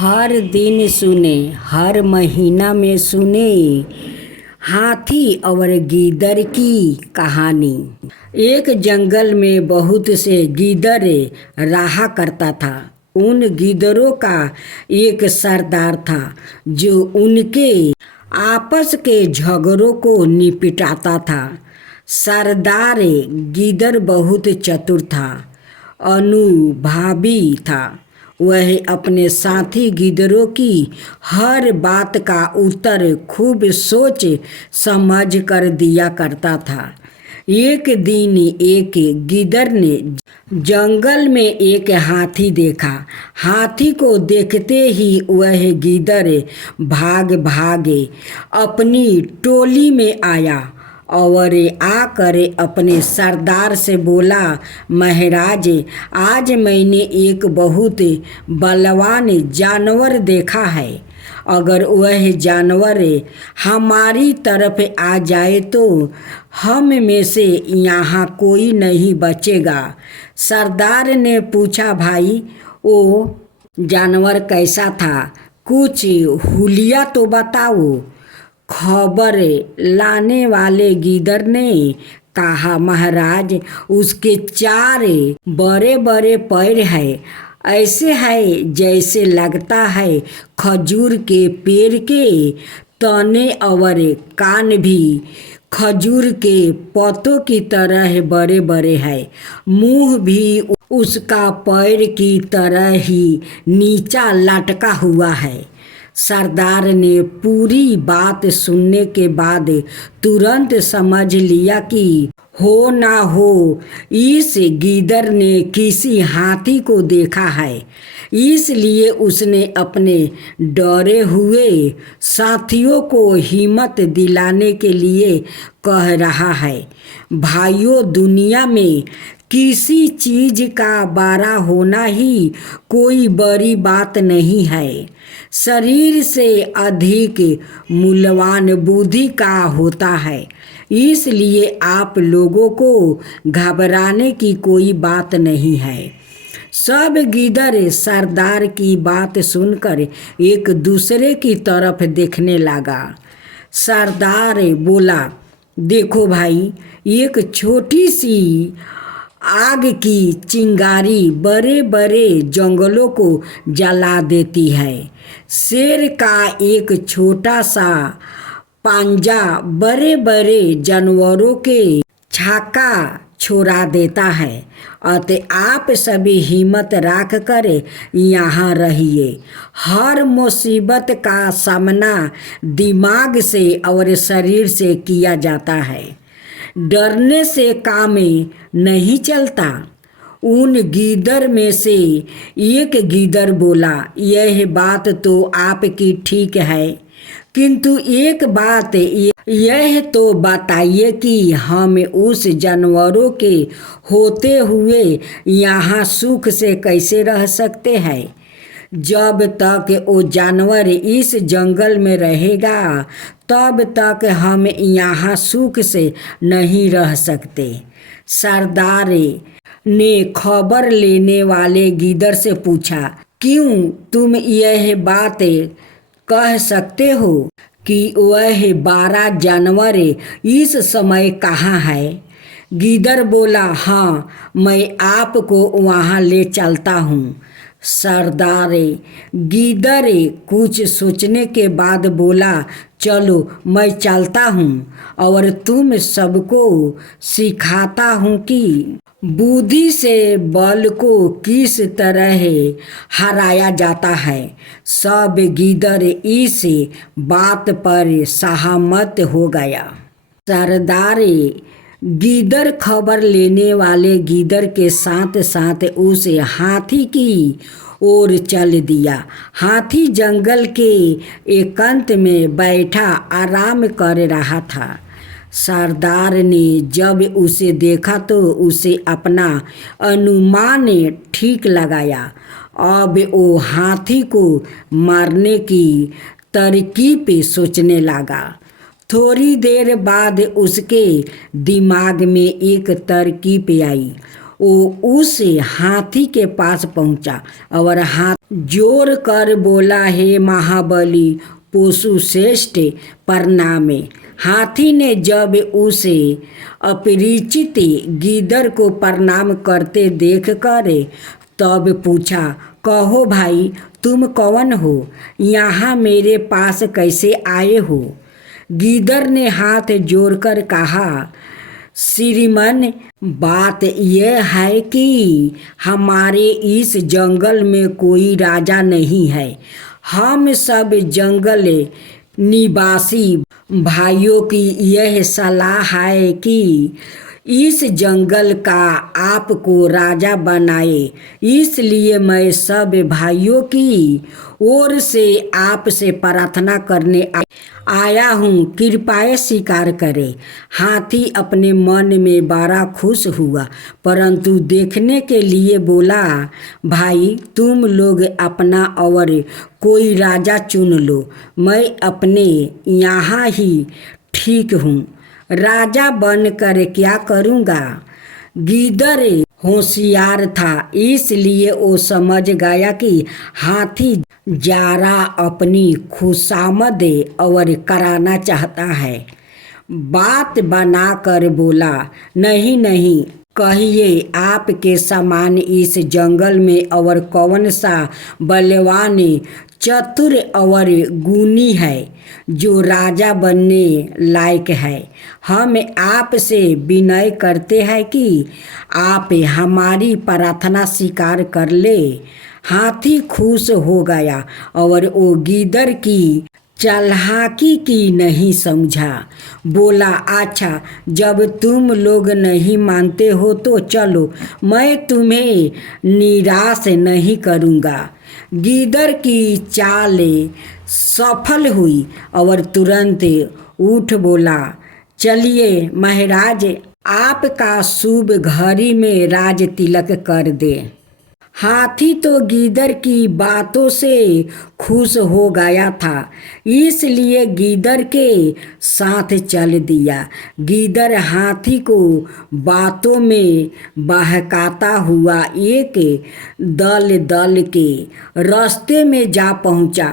हर दिन सुने, हर महीना में सुने हाथी और गीदड़ की कहानी। एक जंगल में बहुत से गीदड़ रहा करता था। उन गीदड़ों का एक सरदार था जो उनके आपस के झगड़ों को निपटाता था। सरदार गीदड़ बहुत चतुर था, अनुभवी था। वह अपने साथी गीदड़ों की हर बात का उत्तर खूब सोच समझ कर दिया करता था। एक दिन एक गीदड़ ने जंगल में एक हाथी देखा। हाथी को देखते ही वह गीदड़ भाग भागे अपनी टोली में आया और आकर अपने सरदार से बोला, महाराज, आज मैंने एक बहुत बलवान जानवर देखा है। अगर वह जानवर हमारी तरफ आ जाए तो हम में से यहाँ कोई नहीं बचेगा। सरदार ने पूछा, भाई, वो जानवर कैसा था? कुछ हुलिया तो बताओ। खबर लाने वाले गीदड़ ने कहा, महाराज, उसके 4 बड़े बड़े पैर हैं। ऐसे है जैसे लगता है खजूर के पेड़ के तने, और कान भी खजूर के पत्तों की तरह बड़े बड़े हैं। मुंह भी उसका पैर की तरह ही नीचा लटका हुआ है। सरदार ने पूरी बात सुनने के बाद तुरंत समझ लिया कि हो ना हो इस गीदड़ ने किसी हाथी को देखा है। इसलिए उसने अपने डरे हुए साथियों को हिम्मत दिलाने के लिए कह रहा है, भाइयों, दुनिया में किसी चीज का बड़ा होना ही कोई बड़ी बात नहीं है। शरीर से अधिक मूल्यवान बुद्धि का होता है। इसलिए आप लोगों को घबराने की कोई बात नहीं है। सब गीदड़ सरदार की बात सुनकर एक दूसरे की तरफ देखने लगा। सरदार बोला, देखो भाई, एक छोटी सी आग की चिंगारी बड़े बड़े जंगलों को जला देती है। शेर का एक छोटा सा पंजा बड़े बड़े जानवरों के छक्का छोड़ा देता है। अतः आप सभी हिम्मत रख कर यहाँ रहिए। हर मुसीबत का सामना दिमाग से और शरीर से किया जाता है। डरने से काम नहीं चलता। उन गीदड़ में से एक गीदड़ बोला, यह बात तो आपकी ठीक है, किंतु एक बात यह तो बताइए कि हम उस जानवरों के होते हुए यहाँ सुख से कैसे रह सकते हैं? जब तक वो जानवर इस जंगल में रहेगा तब तक हम यहाँ सुख से नहीं रह सकते। सरदार ने खबर लेने वाले गीदड़ से पूछा, क्यों तुम यह बात कह सकते हो कि वह 12 जानवर इस समय कहाँ है? गीदड़ बोला, हाँ, मैं आपको वहाँ ले चलता हूँ। सरदार गीदड़ कुछ सोचने के बाद बोला, चलो, मैं चलता हूँ और तुम सबको सिखाता हूँ कि बुद्धि से बल को किस तरह हराया जाता है। सब गीदड़ इस बात पर सहमत हो गया। सरदार गीदड़ खबर लेने वाले गीदड़ के साथ साथ उस हाथी की ओर चल दिया। हाथी जंगल के एकांत में बैठा आराम कर रहा था। सरदार ने जब उसे देखा तो उसे अपना अनुमान ठीक लगाया। अब वो हाथी को मारने की तरकीब सोचने लगा। थोड़ी देर बाद उसके दिमाग में एक तरकीब आई। वो उस हाथी के पास पहुंचा और हाथ जोड़ कर बोला, हे महाबली पोषु श्रेष्ठ प्रणाम। हाथी ने जब उसे अपरिचित गीदड़ को प्रणाम करते देखकर तब पूछा, कहो भाई तुम कौन हो, यहाँ मेरे पास कैसे आए हो? गीदड़ ने हाथ जोड़कर कहा, श्रीमान बात यह है कि हमारे इस जंगल में कोई राजा नहीं है। हम सब जंगल निवासी भाइयों की यह सलाह है कि इस जंगल का आपको राजा बनाए, इसलिए मैं सब भाइयों की ओर से आपसे प्रार्थना करने आया हूँ, कृपया स्वीकार करें। हाथी अपने मन में बड़ा खुश हुआ, परंतु देखने के लिए बोला, भाई तुम लोग अपना और कोई राजा चुन लो, मैं अपने यहाँ ही ठीक हूँ। राजा बनकर क्या करूँगा? गीदड़ होशियार था, इसलिए वो समझ गया कि हाथी ज़रा अपनी खुशामद और कराना चाहता है। बात बनाकर बोला, नहीं नहीं, कहिए आपके समान इस जंगल में और कौन सा बलवान चतुर और गुणी है जो राजा बनने लायक है? हम आपसे विनय करते हैं कि आप हमारी प्रार्थना स्वीकार कर ले। हाथी खुश हो गया और वो गीदड़ की चालाकी की नहीं समझा। बोला, अच्छा जब तुम लोग नहीं मानते हो तो चलो, मैं तुम्हें निराश नहीं करूँगा। गीदड़ की चाल सफल हुई और तुरंत उठ बोला, चलिए महाराज, आपका शुभ घड़ी में राज तिलक कर दे। हाथी तो गीदड़ की बातों से खुश हो गया था, इसलिए गीदड़ के साथ चल दिया। गीदड़ हाथी को बातों में बहकाता हुआ एक दल के रास्ते में जा पहुंचा।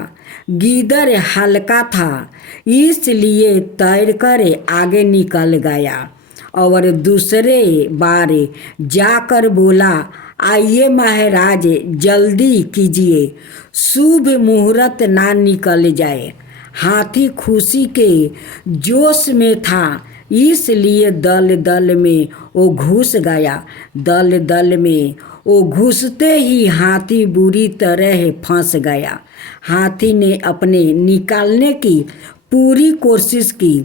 गीदड़ हल्का था, इसलिए तैरकर आगे निकल गया और दूसरे बार जाकर बोला, आइए महाराज जल्दी कीजिए, शुभ मुहूर्त ना निकल जाए। हाथी खुशी के जोश में था, इसलिए दल में वो घुस गया। दल में वो घुसते ही हाथी बुरी तरह फंस गया। हाथी ने अपने निकालने की पूरी कोशिश की,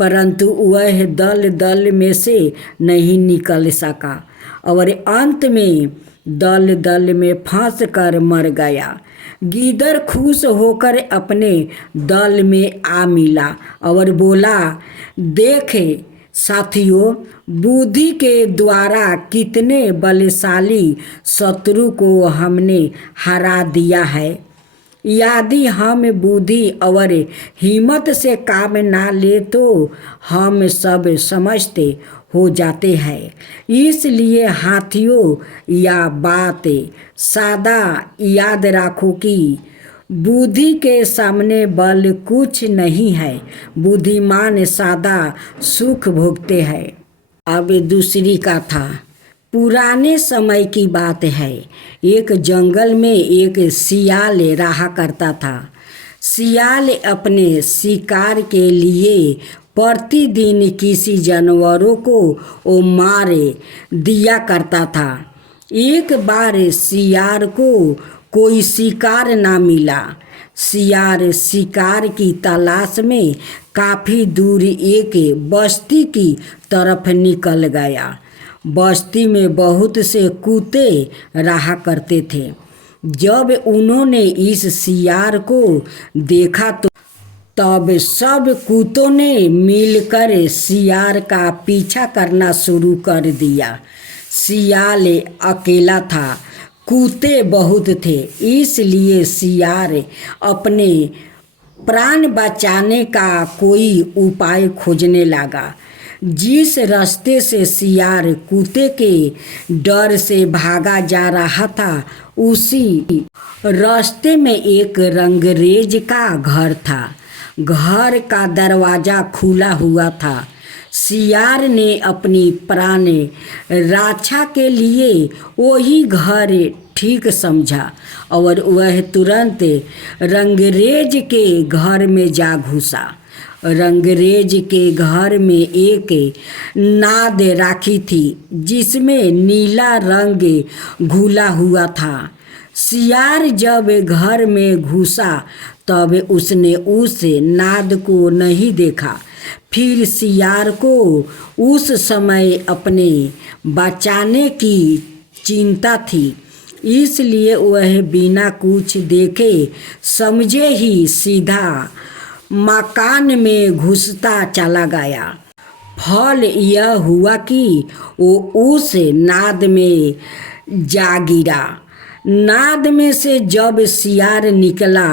परंतु वह दल में से नहीं निकल सका और अंत में दल में फंस कर मर गया। गीदड़ खुश होकर अपने दल में आ मिला और बोला, देखे साथियों, बुद्धि के द्वारा कितने बलशाली शत्रु को हमने हरा दिया है। यदि हम बुद्धि और हिम्मत से काम ना ले तो हम सब समझते हो जाते हैं। इसलिए हाथियों, यह बात सदा याद रखो कि बुद्धि के सामने बल कुछ नहीं है। बुद्धिमान सदा सुख भोगते हैं। अब दूसरी कथा पुराने समय की बात है। एक जंगल में एक सियाल रहा करता था। सियाल अपने शिकार के लिए प्रतिदिन किसी जानवरों को वो मार दिया करता था। एक बार सियार को कोई शिकार ना मिला। सियार शिकार की तलाश में काफ़ी दूर एक बस्ती की तरफ निकल गया। बस्ती में बहुत से कुत्ते रहा करते थे। जब उन्होंने इस सियार को देखा तो तब सब कुत्तों ने मिलकर सियार का पीछा करना शुरू कर दिया। सियाल अकेला था, कुत्ते बहुत थे, इसलिए सियार अपने प्राण बचाने का कोई उपाय खोजने लगा। जिस रास्ते से सियार कुत्ते के डर से भागा जा रहा था उसी रास्ते में एक रंगरेज का घर था। घर का दरवाज़ा खुला हुआ था। सियार ने अपनी प्राण रक्षा के लिए वही घर ठीक समझा और वह तुरंत रंगरेज के घर में जा घुसा। रंगरेज के घर में एक नाद राखी थी जिसमें नीला रंग घुला हुआ था। सियार जब घर में घुसा तब उसने उस नाद को नहीं देखा। फिर सियार को उस समय अपने बचाने की चिंता थी, इसलिए वह बिना कुछ देखे समझे ही सीधा मकान में घुसता चला गया। फल यह हुआ कि वो उस नाद में जा गिरा। नाद में से जब सियार निकला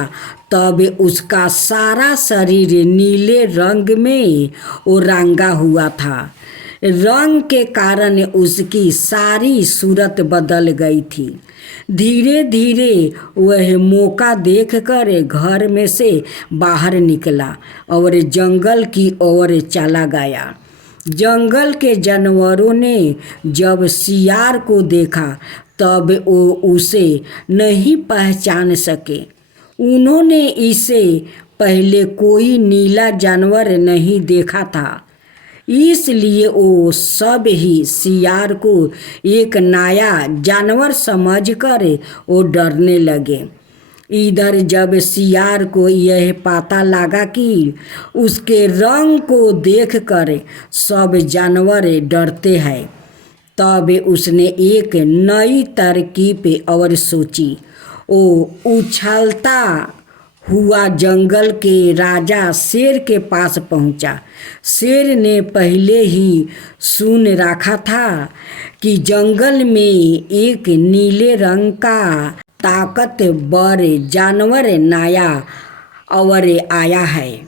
तब उसका सारा शरीर नीले रंग में वो रंगा हुआ था। रंग के कारण उसकी सारी सूरत बदल गई थी। धीरे धीरे वह मौका देखकर घर में से बाहर निकला और जंगल की ओर चला गया। जंगल के जानवरों ने जब सियार को देखा तब वो उसे नहीं पहचान सके। उन्होंने इसे पहले कोई नीला जानवर नहीं देखा था, इसलिए वो सब ही सियार को एक नया जानवर समझकर वो डरने लगे। इधर जब सियार को यह पता लगा कि उसके रंग को देखकर सब जानवर डरते हैं, तब उसने एक नई तरकीब और सोची। वो उछलता हुआ जंगल के राजा शेर के पास पहुंचा। शेर ने पहले ही सुन रखा था कि जंगल में एक नीले रंग का ताकतवर जानवर नया और आया है,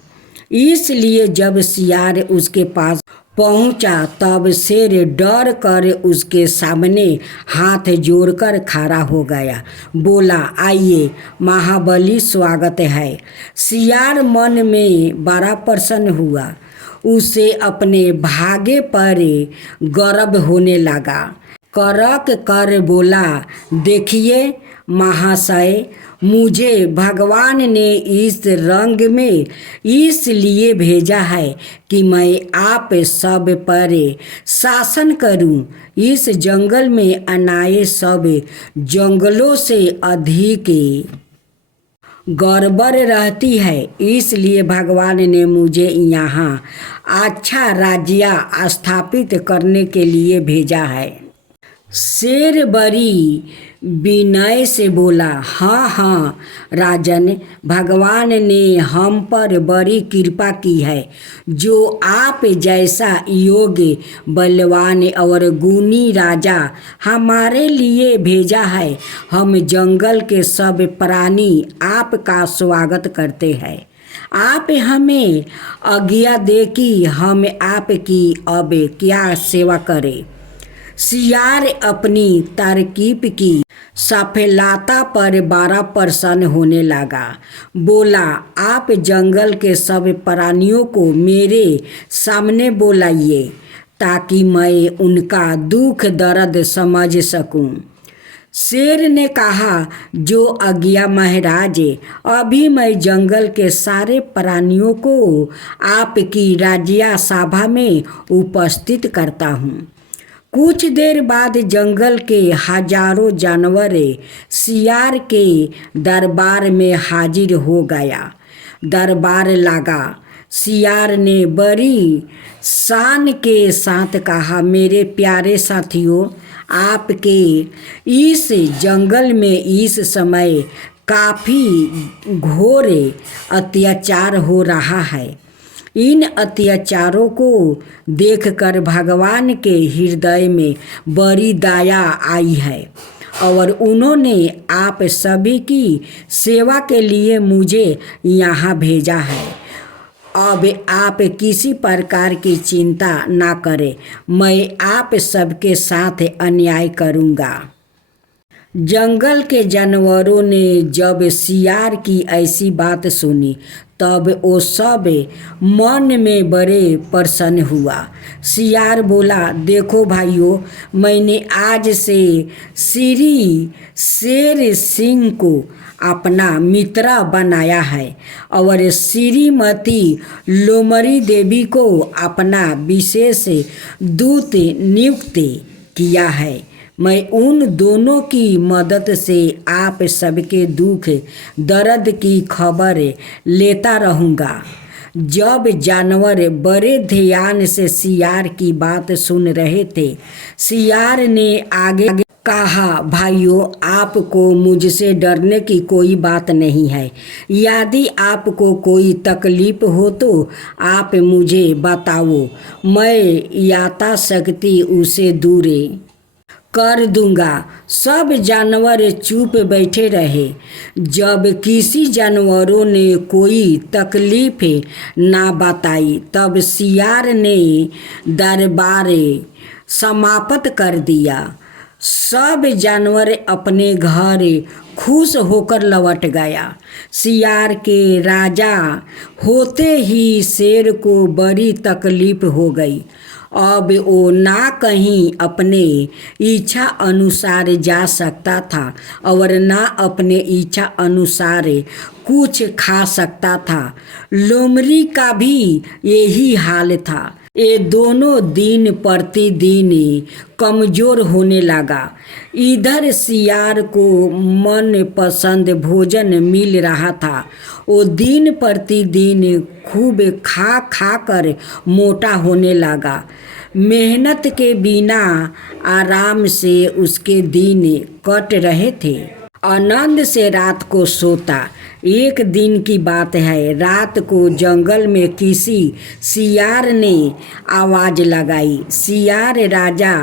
इसलिए जब सियार उसके पास पहुंचा तब शेर डर कर उसके सामने हाथ जोड़कर खड़ा हो गया। बोला, आइए, महाबली स्वागत है। सियार मन में बड़ा प्रसन्न हुआ। उसे अपने भागे पर गर्व होने लगा। करक कर बोला, देखिए महाशय, मुझे भगवान ने इस रंग में इसलिए भेजा है कि मैं आप सब पर शासन करूं। इस जंगल में अनाए सब जंगलों से अधिक गड़बड़ रहती है, इसलिए भगवान ने मुझे यहाँ अच्छा राज्य स्थापित करने के लिए भेजा है। शेर बड़ी विनय से बोला, हाँ हाँ राजन, भगवान ने हम पर बड़ी कृपा की है जो आप जैसा योग्य, बलवान और गुणी राजा हमारे लिए भेजा है। हम जंगल के सब प्राणी आपका स्वागत करते हैं। आप हमें आज्ञा दे कि हम आपकी अब क्या सेवा करें। सियार अपनी तरकीब की सफलता पर बड़ा प्रसन्न होने लगा। बोला, आप जंगल के सब प्राणियों को मेरे सामने बुलाइए ताकि मैं उनका दुख दर्द समझ सकूं। शेर ने कहा, जो आज्ञा महाराज, अभी मैं जंगल के सारे प्राणियों को आपकी राज्य सभा में उपस्थित करता हूँ। कुछ देर बाद जंगल के हजारों जानवर सियार के दरबार में हाजिर हो गया। दरबार लगा। सियार ने बड़ी शान के साथ कहा, मेरे प्यारे साथियों, आपके इस जंगल में इस समय काफ़ी घोर अत्याचार हो रहा है। इन अत्याचारों को देखकर भगवान के हृदय में बड़ी दया आई है और उन्होंने आप सभी की सेवा के लिए मुझे यहाँ भेजा है। अब आप किसी प्रकार की चिंता ना करें, मैं आप सबके साथ अन्याय करूँगा। जंगल के जानवरों ने जब सियार की ऐसी बात सुनी तब वो सब मन में बड़े प्रसन्न हुआ। सियार बोला, देखो भाइयों, मैंने आज से श्री शेर सिंह को अपना मित्र बनाया है और श्रीमती लोमड़ी देवी को अपना विशेष दूत नियुक्त किया है। मैं उन दोनों की मदद से आप सबके दुख दर्द की खबर लेता रहूँगा। जब जानवर बड़े ध्यान से सियार की बात सुन रहे थे, सियार ने आगे कहा, भाइयों, आपको मुझसे डरने की कोई बात नहीं है। यदि आपको कोई तकलीफ हो तो आप मुझे बताओ, मैं यथाशक्ति उसे दूर कर दूंगा। सब जानवर चुप बैठे रहे। जब किसी जानवरों ने कोई तकलीफ ना बताई तब सियार ने दरबार समाप्त कर दिया। सब जानवर अपने घर खुश होकर लौट गया। सियार के राजा होते ही शेर को बड़ी तकलीफ हो गई। अब वो ना कहीं अपने इच्छा अनुसार जा सकता था और ना अपने इच्छा अनुसार कुछ खा सकता था। लोमड़ी का भी यही हाल था। ये दोनों दिन प्रतिदिन कमज़ोर होने लगा। इधर सियार को मन पसंद भोजन मिल रहा था। वो दिन प्रतिदिन खूब खा खा कर मोटा होने लगा। मेहनत के बिना आराम से उसके दिन कट रहे थे। आनंद से रात को सोता। एक दिन की बात है, रात को जंगल में किसी सियार ने आवाज़ लगाई। सियार राजा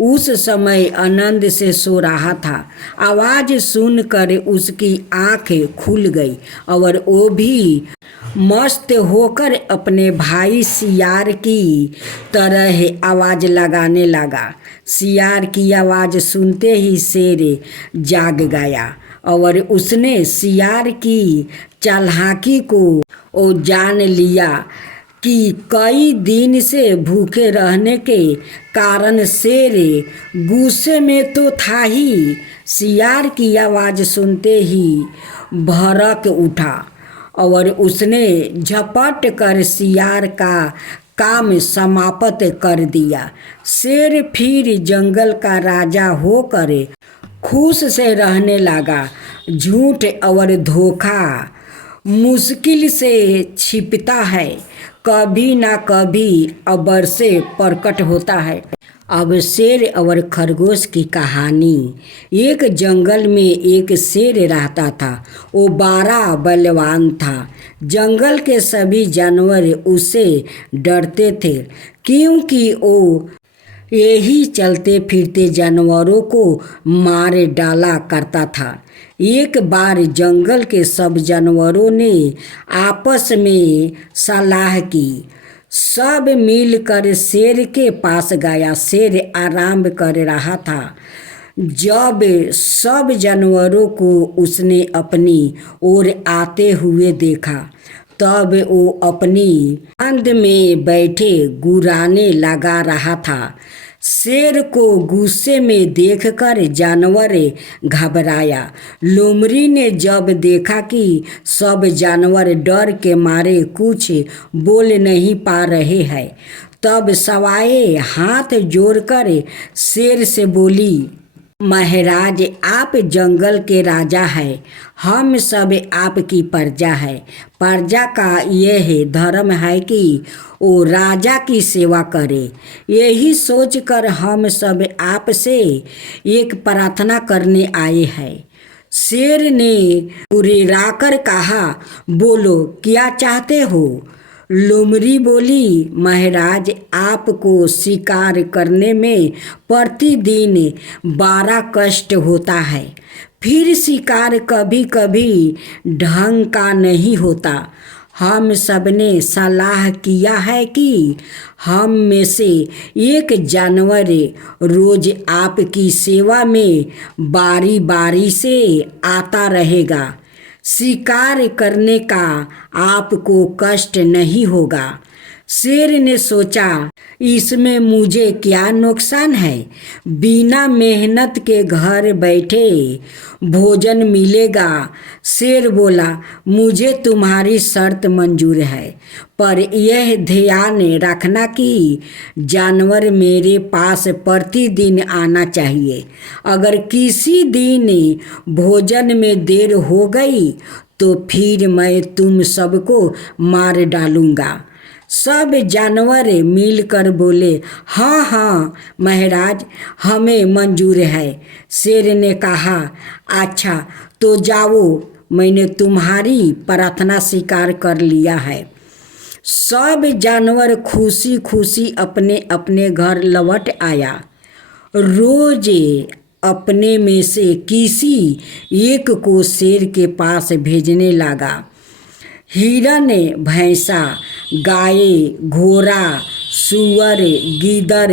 उस समय आनंद से सो रहा था। आवाज़ सुनकर उसकी आँखें खुल गई और वो भी मस्त होकर अपने भाई सियार की तरह आवाज़ लगाने लगा। सियार की आवाज़ सुनते ही शेर जाग गया और उसने सियार की चालाकी को वो जान लिया कि कई दिन से भूखे रहने के कारण शेर गुस्से में तो था ही। सियार की आवाज़ सुनते ही भड़क उठा और उसने झपट कर सियार का काम समाप्त कर दिया। शेर फिर जंगल का राजा होकर खुश से रहने लगा। झूठ और धोखा मुश्किल से छिपता है, कभी ना कभी अवश्य प्रकट होता है। अब शेर और खरगोश की कहानी। एक जंगल में एक शेर रहता था। वो बड़ा बलवान था। जंगल के सभी जानवर उससे डरते थे क्योंकि वो यही चलते फिरते जानवरों को मार डाला करता था। एक बार जंगल के सब जानवरों ने आपस में सलाह की। सब मिलकर शेर के पास गया। शेर आराम कर रहा था। जब सब जानवरों को उसने अपनी ओर आते हुए देखा तब वो अपनी आनंद में बैठे गुर्राने लगा रहा था। शेर को गुस्से में देखकर जानवर घबराया। लोमड़ी ने जब देखा कि सब जानवर डर के मारे कुछ बोल नहीं पा रहे हैं तब सवाए हाथ जोड़कर शेर से बोली, महाराज, आप जंगल के राजा हैं। हम सब आपकी प्रजा है। प्रजा का यह धर्म है कि वो राजा की सेवा करे। यही सोचकर हम सब आपसे एक प्रार्थना करने आए हैं। शेर ने उड़ाकर कहा, बोलो क्या चाहते हो? लोमड़ी बोली, महाराज, आपको शिकार करने में प्रतिदिन 12 कष्ट होता है। फिर शिकार कभी कभी ढंग का नहीं होता। हम सबने सलाह किया है कि हम में से एक जानवर रोज आपकी सेवा में बारी बारी से आता रहेगा। शिकार करने का आपको कष्ट नहीं होगा। शेर ने सोचा, इसमें मुझे क्या नुकसान है? बिना मेहनत के घर बैठे भोजन मिलेगा। शेर बोला, मुझे तुम्हारी शर्त मंजूर है, पर यह ध्यान रखना कि जानवर मेरे पास प्रतिदिन आना चाहिए। अगर किसी दिन भोजन में देर हो गई तो फिर मैं तुम सबको मार डालूंगा। सब जानवर मिलकर बोले, हाँ हाँ महाराज, हमें मंजूर है। शेर ने कहा, अच्छा तो जाओ, मैंने तुम्हारी प्रार्थना स्वीकार कर लिया है। सब जानवर खुशी खुशी अपने अपने घर लौट आया। रोज अपने में से किसी एक को शेर के पास भेजने लगा। हिरन, भैंसा, गाय, घोड़ा, सूअर, गीदड़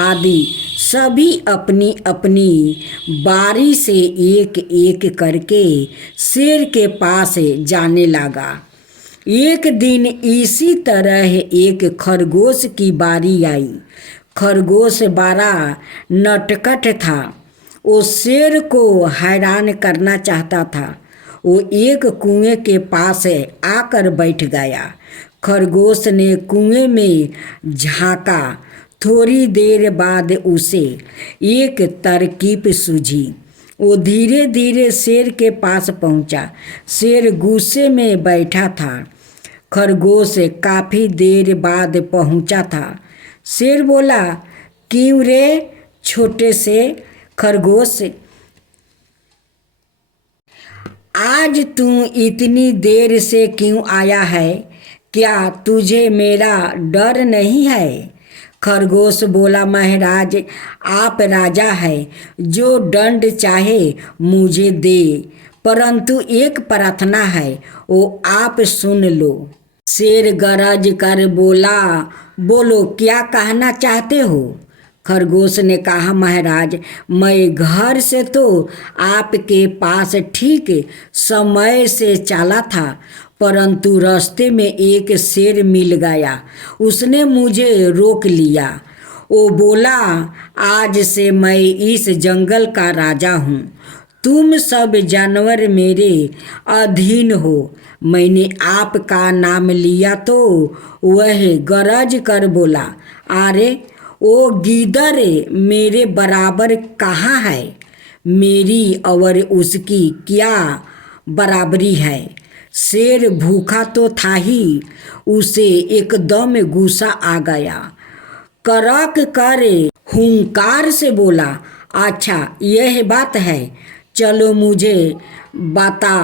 आदि सभी अपनी अपनी बारी से एक एक करके शेर के पास जाने लगा। एक दिन इसी तरह एक खरगोश की बारी आई। खरगोश बड़ा नटखट था। वो शेर को हैरान करना चाहता था। वो एक कुएं के पास आकर बैठ गया। खरगोश ने कुएं में झांका। थोड़ी देर बाद उसे एक तरकीब सूझी। वो धीरे धीरे शेर के पास पहुंचा। शेर गुस्से में बैठा था। खरगोश काफ़ी देर बाद पहुंचा था। शेर बोला, क्यों रे छोटे से खरगोश, आज तू इतनी देर से क्यों आया है? क्या तुझे मेरा डर नहीं है? खरगोश बोला, महाराज, आप राजा हैं, जो दंड चाहे मुझे दे, परंतु एक प्रार्थना है, वो आप सुन लो। शेर गरज कर बोला, बोलो क्या कहना चाहते हो? खरगोश ने कहा, महाराज, मैं घर से तो आपके पास ठीक समय से चला था, परंतु रास्ते में एक शेर मिल गया। उसने मुझे रोक लिया। वो बोला, आज से मैं इस जंगल का राजा हूँ। तुम सब जानवर मेरे अधीन हो। मैंने आपका नाम लिया तो वह गरज कर बोला, अरे वो गीदड़ मेरे बराबर कहाँ है? मेरी और उसकी क्या बराबरी है? शेर भूखा तो था ही, उसे एकदम गुस्सा आ गया। करक कर हुंकार से बोला, अच्छा यह बात है, चलो मुझे बता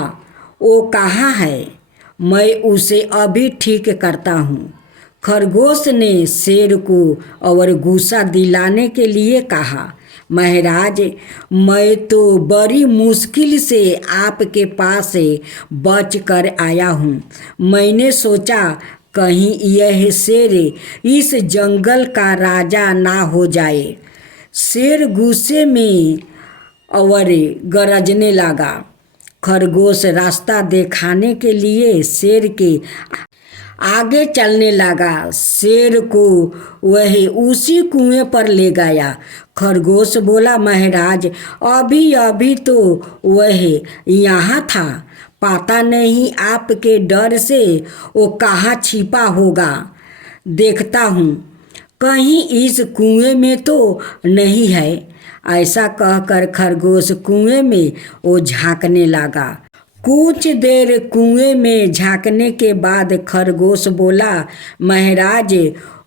वो कहाँ है, मैं उसे अभी ठीक करता हूँ। खरगोश ने शेर को और गुस्सा दिलाने के लिए कहा, महाराज, मैं तो बड़ी मुश्किल से आपके पास बच कर आया हूँ। मैंने सोचा कहीं यह शेर इस जंगल का राजा ना हो जाए। शेर गुस्से में और गरजने लगा। खरगोश रास्ता दिखाने के लिए शेर के आगे चलने लगा। शेर को वह उसी कुएं पर ले गया। खरगोश बोला, महाराज, अभी अभी तो वह यहाँ था, पता नहीं आपके डर से वो कहाँ छिपा होगा। देखता हूँ, कहीं इस कुएं में तो नहीं है। ऐसा कहकर खरगोश कुएं में वो झांकने लगा। कुछ देर कुएं में झांकने के बाद खरगोश बोला, महाराज,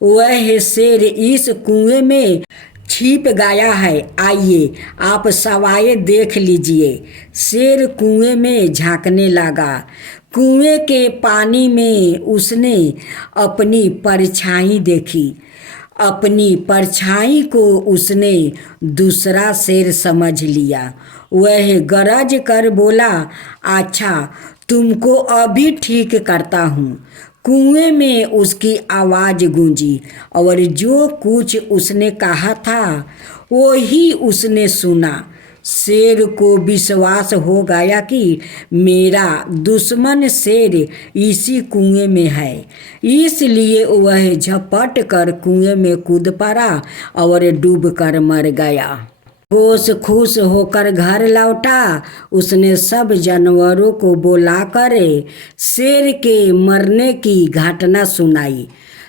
वह शेर इस कुएं में छिप गया है, आइए आप सवाए देख लीजिए। शेर कुएं में झांकने लगा। कुएं के पानी में उसने अपनी परछाई देखी। अपनी परछाई को उसने दूसरा शेर समझ लिया। वह गरज कर बोला, अच्छा तुमको अभी ठीक करता हूँ। कुएं में उसकी आवाज़ गूंजी और जो कुछ उसने कहा था वो ही उसने सुना। शेर को विश्वास हो गया कि मेरा दुश्मन शेर इसी कुएं में है, इसलिए वह झपट कर कुएं में कूद पड़ा और डूब कर मर गया। खरगोश खुश होकर घर लौटा। उसने सब जानवरों को बुलाकर शेर के मरने की घटना सुनाई।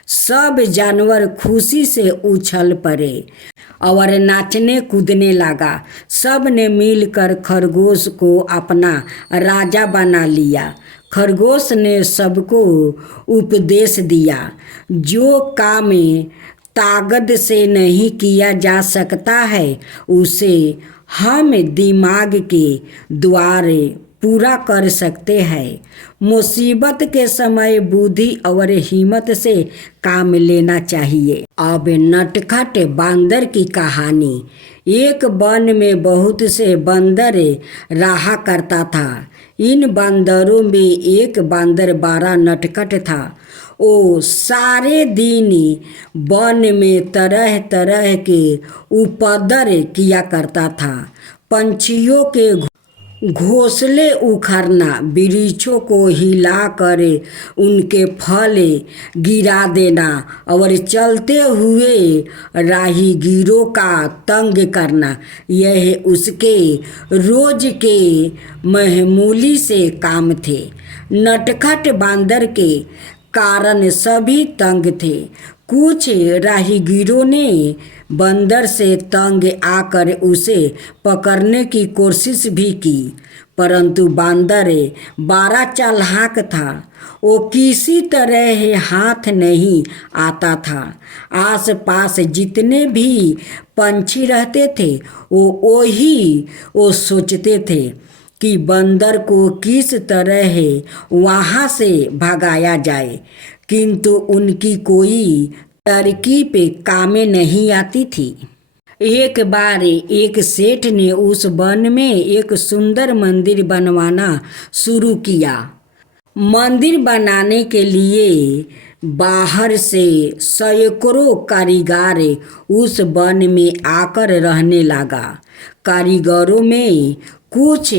सब जानवर खुशी से उछल पड़े और नाचने कूदने लगा। सब ने मिलकर खरगोश को अपना राजा बना लिया। खरगोश ने सबको उपदेश दिया, जो काम ताकत से नहीं किया जा सकता है उसे हम दिमाग के द्वारा पूरा कर सकते हैं। मुसीबत के समय बुद्धि और हिम्मत से काम लेना चाहिए। अब नटखट बांदर की कहानी। एक वन में बहुत से बंदर रहा करता था। इन बंदरों में एक बंदर बड़ा नटखट था। वो सारे दिन वन में तरह तरह के उपद्रव किया करता था। पंछियों के घोंसले उखाड़ना, वृक्षों को हिलाकर उनके फल गिरा देना और चलते हुए राहगीरों का तंग करना, यह उसके रोज के मामूली से काम थे। नटखट बांदर के कारण सभी तंग थे। कुछ राहगीरों ने बंदर से तंग आकर उसे पकड़ने की कोशिश भी की, परंतु बंदर बड़ा चालाक था। वो किसी तरह हाथ नहीं आता था। आसपास जितने भी पंछी रहते थे वो सोचते थे कि बंदर को किस तरह वहाँ से भगाया जाए, किंतु उनकी कोई तरकीब काम नहीं आती थी। एक बार एक सेठ ने उस वन में एक सुंदर मंदिर बनवाना शुरू किया। मंदिर बनाने के लिए बाहर से सैकड़ों कारीगर उस वन में आकर रहने लगा। कारीगरों में कुछ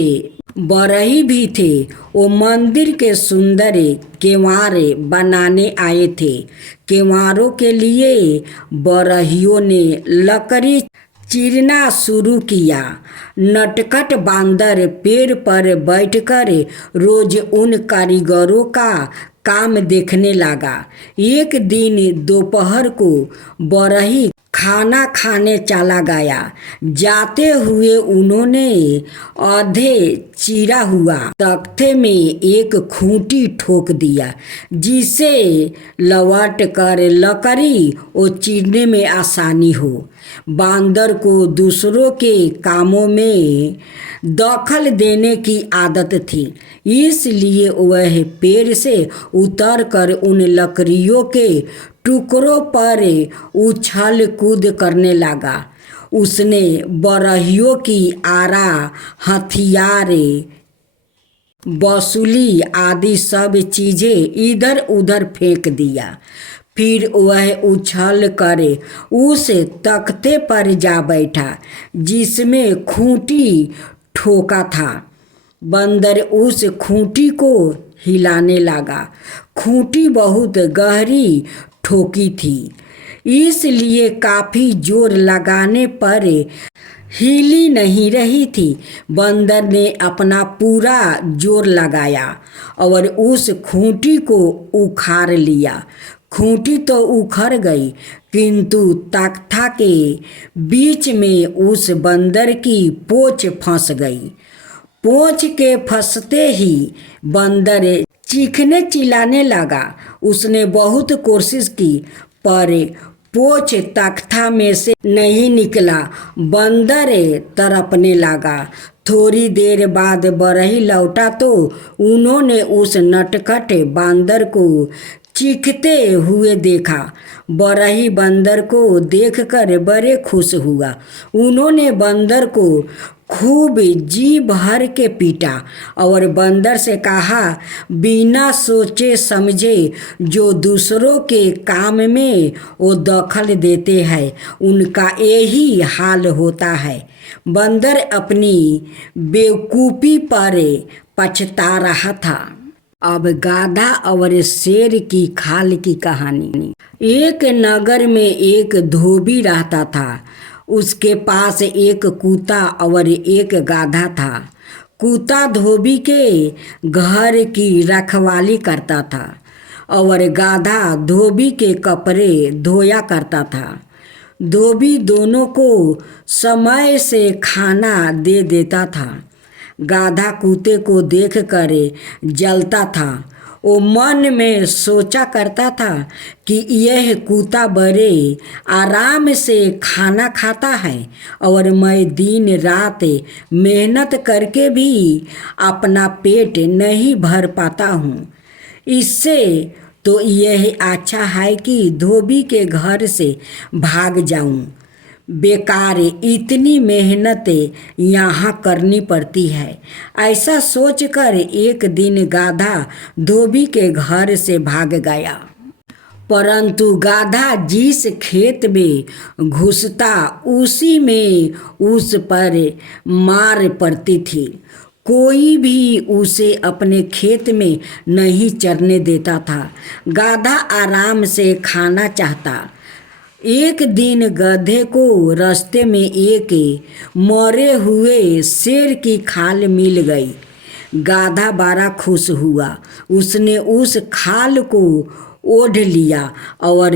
बरही भी थे। वो मंदिर के सुंदर केवाड़ बनाने आए थे। केवाड़ों के लिए बरहियों ने लकड़ी चीरना शुरू किया। नटखट बांदर पेड़ पर बैठकर रोज उन कारीगरों का काम देखने लगा। एक दिन दोपहर को बरही खाना खाने चला गया। जाते हुए उन्होंने आधे चीरा हुआ तख्ते में एक खूंटी ठोक दिया, जिसे लौट कर लकड़ी और चीरने में आसानी हो। बांदर को दूसरों के कामों में दखल देने की आदत थी, इसलिए वह पेड़ से उतरकर उन लकड़ियों के टुकड़ों पर उछल कूद करने लगा। उसने बरहियों की आरा, हथियार, बसूली आदि सब चीजें इधर उधर फेंक दिया। फिर वह उछल कर उस तख्ते पर जा बैठा जिसमें खूंटी ठोका था। बंदर उस खूंटी को हिलाने लगा। खूंटी बहुत गहरी ठोकी थी, इसलिए काफी जोर लगाने पर हिली नहीं रही थी। बंदर ने अपना पूरा जोर लगाया और उस खूंटी को उखाड़ लिया। खूंटी तो उखड़ गई, किंतु तख्ता के बीच में उस बंदर की पूंछ फंस गई। पूंछ के फंसते ही बंदर चीखने चिल्लाने लगा। उसने बहुत कोशिश की, पर पूंछ तख्ता में से नहीं निकला। बंदर तड़पने लगा। थोड़ी देर बाद बरही लौटा तो उन्होंने उस नटखट बांदर को चीखते हुए देखा। बरही बंदर को देखकर बड़े खुश हुआ। उन्होंने बंदर को खूब जी भर के पीटा और बंदर से कहा, बिना सोचे समझे जो दूसरों के काम में वो दखल देते हैं उनका यही हाल होता है। बंदर अपनी बेवकूफ़ी पर पछता रहा था। अब गाधा और शेर की खाल की कहानी। एक नगर में एक धोबी रहता था। उसके पास एक कुत्ता और एक गाधा था। कुत्ता धोबी के घर की रखवाली करता था और गाधा धोबी के कपड़े धोया करता था। धोबी दोनों को समय से खाना दे देता था। गाधा कुत्ते को देखकर जलता था। वो मन में सोचा करता था कि यह कुत्ता बड़े आराम से खाना खाता है और मैं दिन रात मेहनत करके भी अपना पेट नहीं भर पाता हूँ। इससे तो यह अच्छा है कि धोबी के घर से भाग जाऊं। बेकार इतनी मेहनत यहाँ करनी पड़ती है। ऐसा सोचकर एक दिन गाधा धोबी के घर से भाग गया। परंतु गाधा जिस खेत में घुसता उसी में उस पर मार पड़ती थी। कोई भी उसे अपने खेत में नहीं चरने देता था। गाधा आराम से खाना चाहता। एक दिन गधे को रास्ते में एक मरे हुए शेर की खाल मिल गई। गाधा बड़ा खुश हुआ। उसने उस खाल को ओढ़ लिया और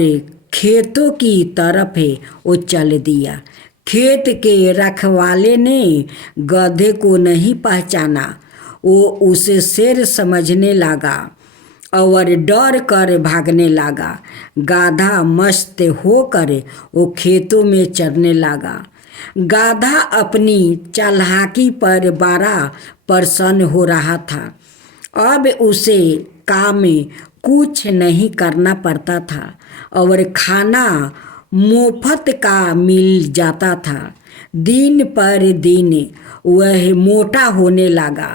खेतों की तरफ वो चल दिया। खेत के रखवाले ने गधे को नहीं पहचाना। वो उसे शेर समझने लगा और डर कर भागने लगा। गाधा मस्त होकर वो खेतों में चरने लगा। गाधा अपनी चालाकी पर बड़ा प्रसन्न हो रहा था। अब उसे काम में कुछ नहीं करना पड़ता था और खाना मुफ्त का मिल जाता था। दिन पर दिन वह मोटा होने लगा।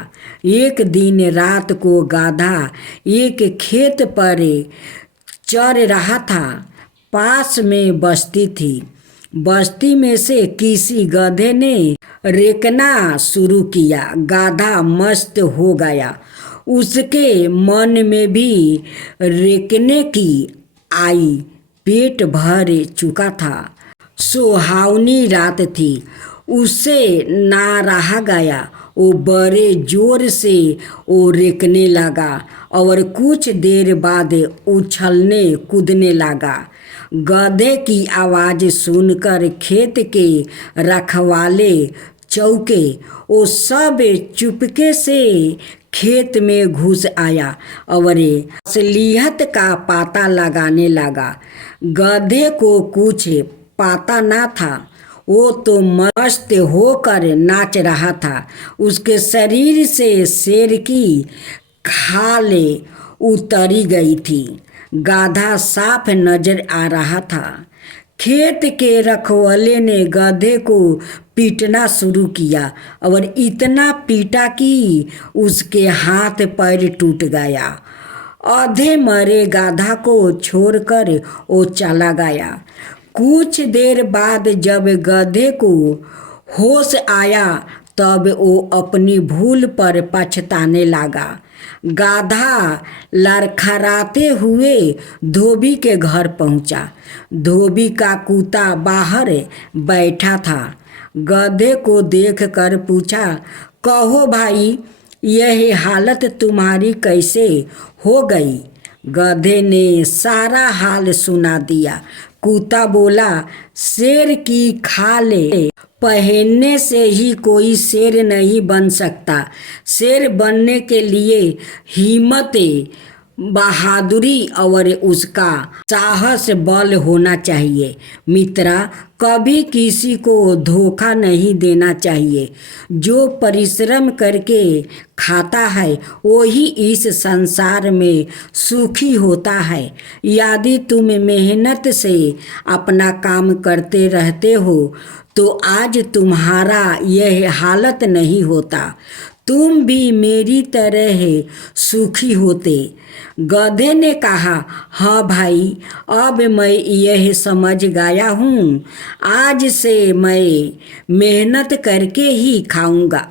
एक दिन रात को गाधा एक खेत पर चर रहा था। पास में बस्ती थी। बस्ती में से किसी गधे ने रेकना शुरू किया। गाधा मस्त हो गया। उसके मन में भी रेकने की आई। पेट भर चुका था। सुहावनी रात थी। उसे ना रहा गया। वो बड़े जोर से वो रेकने लगा और कुछ देर बाद उछलने कूदने लगा। गधे की आवाज़ सुनकर खेत के रखवाले चौके। वो सब चुपके से खेत में घुस आया और असलियत का पता लगाने लगा। गधे को कुछ पता ना था। वो तो मस्त होकर नाच रहा था। उसके शरीर से शेर की खाल उतरी गई थी। गाधा साफ नजर आ रहा था। खेत के रखवाले ने गधे को पीटना शुरू किया और इतना पीटा कि उसके हाथ पैर टूट गया। आधे मरे गाधा को छोड़कर वो चला गया। कुछ देर बाद जब गधे को होश आया तब वो अपनी भूल पर पछताने लगा। गाधा लड़खड़ाते हुए धोबी के घर पहुंचा। धोबी का कुत्ता बाहर बैठा था। गधे को देखकर पूछा, कहो भाई, यह हालत तुम्हारी कैसे हो गई? गधे ने सारा हाल सुना दिया। कुत्ता बोला, शेर की खाल पहनने से ही कोई शेर नहीं बन सकता। शेर बनने के लिए हिम्मत, बहादुरी और उसका साहस बल होना चाहिए। मित्रा, कभी किसी को धोखा नहीं देना चाहिए। जो परिश्रम करके खाता है वही इस संसार में सुखी होता है। यदि तुम मेहनत से अपना काम करते रहते हो तो आज तुम्हारा यह हालत नहीं होता। तुम भी मेरी तरह सुखी होते। गधे ने कहा, हाँ भाई, अब मैं यह समझ गया हूँ। आज से मैं मेहनत करके ही खाऊंगा।